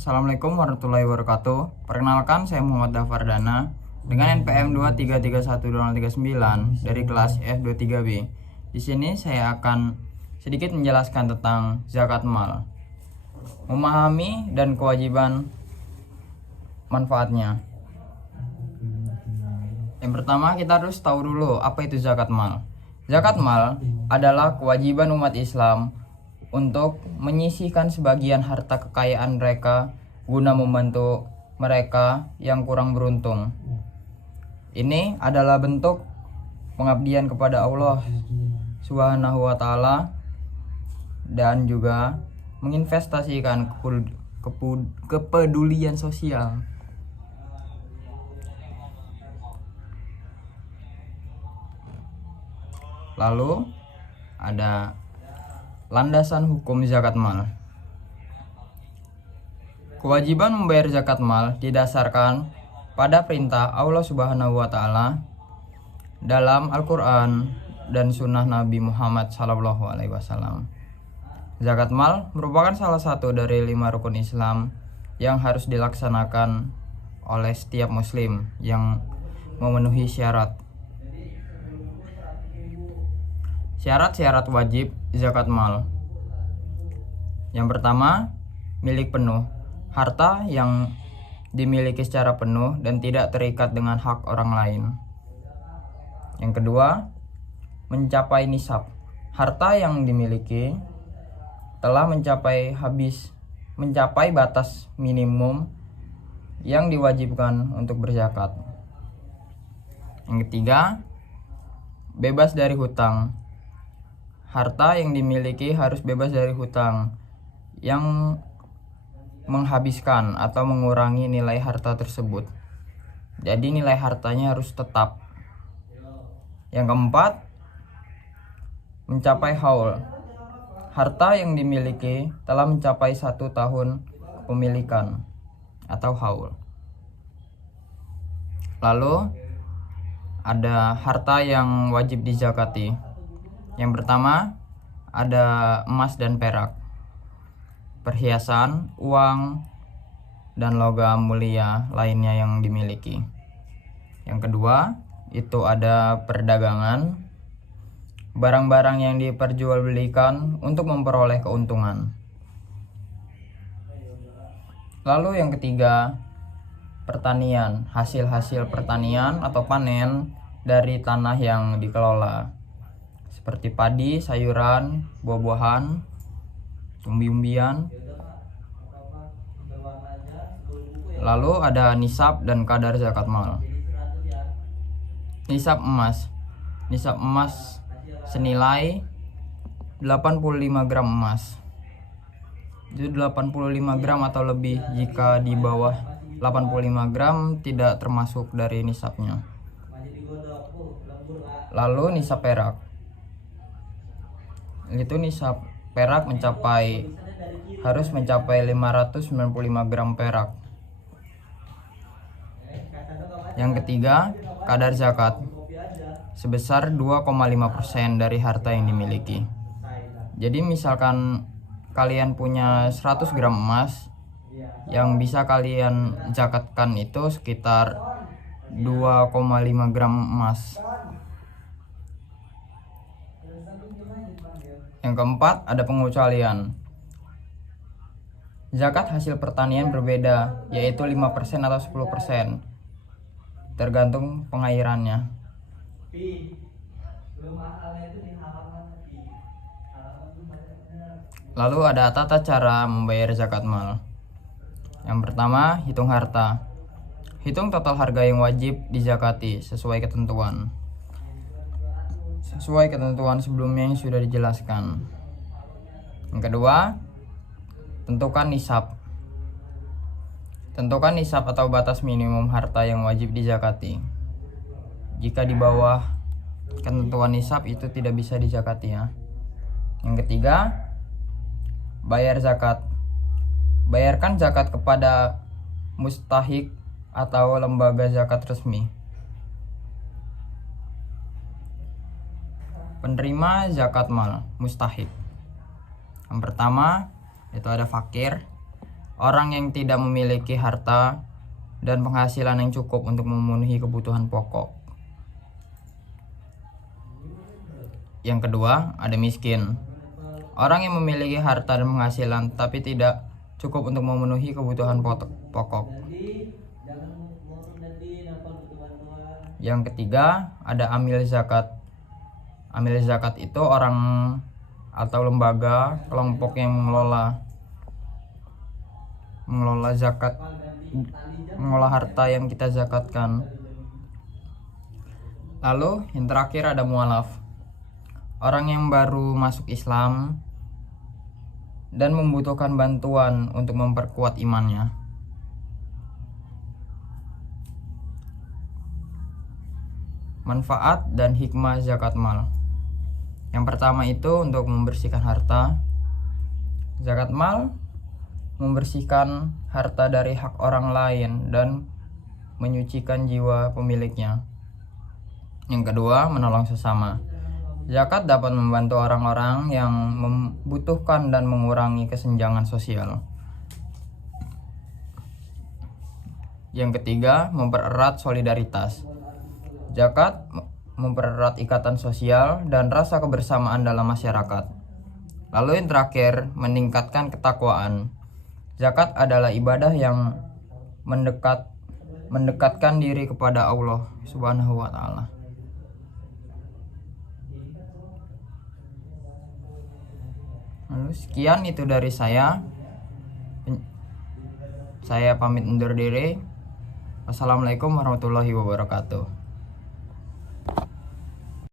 Assalamualaikum warahmatullahi wabarakatuh. Perkenalkan, saya Muhammad Dafardana dengan NPM 2331239 dari kelas F23B. Di sini saya akan sedikit menjelaskan tentang zakat mal, memahami dan kewajiban manfaatnya. Yang pertama, kita harus tahu dulu apa itu zakat mal. Zakat mal adalah kewajiban umat Islam untuk menyisihkan sebagian harta kekayaan mereka guna membantu mereka yang kurang beruntung. Ini adalah bentuk pengabdian kepada Allah Subhanahu wa Ta'ala dan juga menginvestasikan kepedulian sosial. Lalu ada landasan hukum zakat mal. Kewajiban membayar zakat mal didasarkan pada perintah Allah Subhanahu wa Ta'ala dalam Al-Qur'an dan sunnah Nabi Muhammad SAW. Zakat mal merupakan salah satu dari 5 rukun Islam yang harus dilaksanakan oleh setiap muslim yang memenuhi syarat. Syarat-syarat wajib zakat mal. Yang pertama, milik penuh. Harta yang dimiliki secara penuh dan tidak terikat dengan hak orang lain. Yang kedua, mencapai nisab. Harta yang dimiliki telah mencapai batas minimum yang diwajibkan untuk berzakat. Yang ketiga, bebas dari hutang. Harta yang dimiliki harus bebas dari hutang yang menghabiskan atau mengurangi nilai harta tersebut. Jadi nilai hartanya harus tetap. Yang keempat, mencapai haul. Harta yang dimiliki telah mencapai 1 tahun kepemilikan atau haul. Lalu ada harta yang wajib dizakati. Yang pertama, ada emas dan perak, perhiasan, uang, dan logam mulia lainnya yang dimiliki. Yang kedua, itu ada perdagangan, barang-barang yang diperjualbelikan untuk memperoleh keuntungan. Lalu yang ketiga, pertanian, hasil-hasil pertanian atau panen dari tanah yang dikelola, seperti padi, sayuran, buah-buahan, umbi-umbian. Lalu ada nisab dan kadar zakat mal. Nisab emas. Nisab emas senilai 85 gram emas. Itu 85 gram atau lebih. Jika di bawah 85 gram tidak termasuk dari nisabnya. Lalu nisab perak. Itu nisab perak harus mencapai 595 gram perak. Yang ketiga, kadar zakat sebesar 2,5% dari harta yang dimiliki. Jadi misalkan kalian punya 100 gram emas, yang bisa kalian zakatkan itu sekitar 2,5 gram emas. Yang keempat, ada pengecualian. Zakat hasil pertanian berbeda, yaitu 5% atau 10%, tergantung pengairannya. Lalu ada tata cara membayar zakat mal. Yang pertama, hitung harta. Hitung total harga yang wajib dizakati sesuai ketentuan sebelumnya yang sudah dijelaskan. Yang kedua, tentukan nisab. Tentukan nisab atau batas minimum harta yang wajib dizakati. Jika di bawah ketentuan nisab itu tidak bisa dizakati ya. Yang ketiga, bayar zakat. Bayarkan zakat kepada mustahik atau lembaga zakat resmi. Penerima zakat mal mustahik. Yang pertama itu ada fakir, orang yang tidak memiliki harta dan penghasilan yang cukup untuk memenuhi kebutuhan pokok. Yang kedua, ada miskin. Orang yang memiliki harta dan penghasilan tapi tidak cukup untuk memenuhi kebutuhan pokok. Yang ketiga, ada amil zakat. Amil zakat itu orang atau lembaga, kelompok yang mengelola zakat, mengelola harta yang kita zakatkan. Lalu yang terakhir ada mualaf. Orang yang baru masuk Islam dan membutuhkan bantuan untuk memperkuat imannya. Manfaat dan hikmah zakat mal. Yang pertama itu untuk membersihkan harta. Zakat mal membersihkan harta dari hak orang lain dan menyucikan jiwa pemiliknya. Yang kedua, menolong sesama. Zakat dapat membantu orang-orang yang membutuhkan dan mengurangi kesenjangan sosial. Yang ketiga, mempererat solidaritas. Zakat mempererat ikatan sosial dan rasa kebersamaan dalam masyarakat. Lalu yang terakhir, meningkatkan ketakwaan. Zakat adalah ibadah yang mendekatkan diri kepada Allah Subhanahu wa taala. Lalu sekian itu dari saya. Saya pamit undur diri. Wassalamualaikum warahmatullahi wabarakatuh.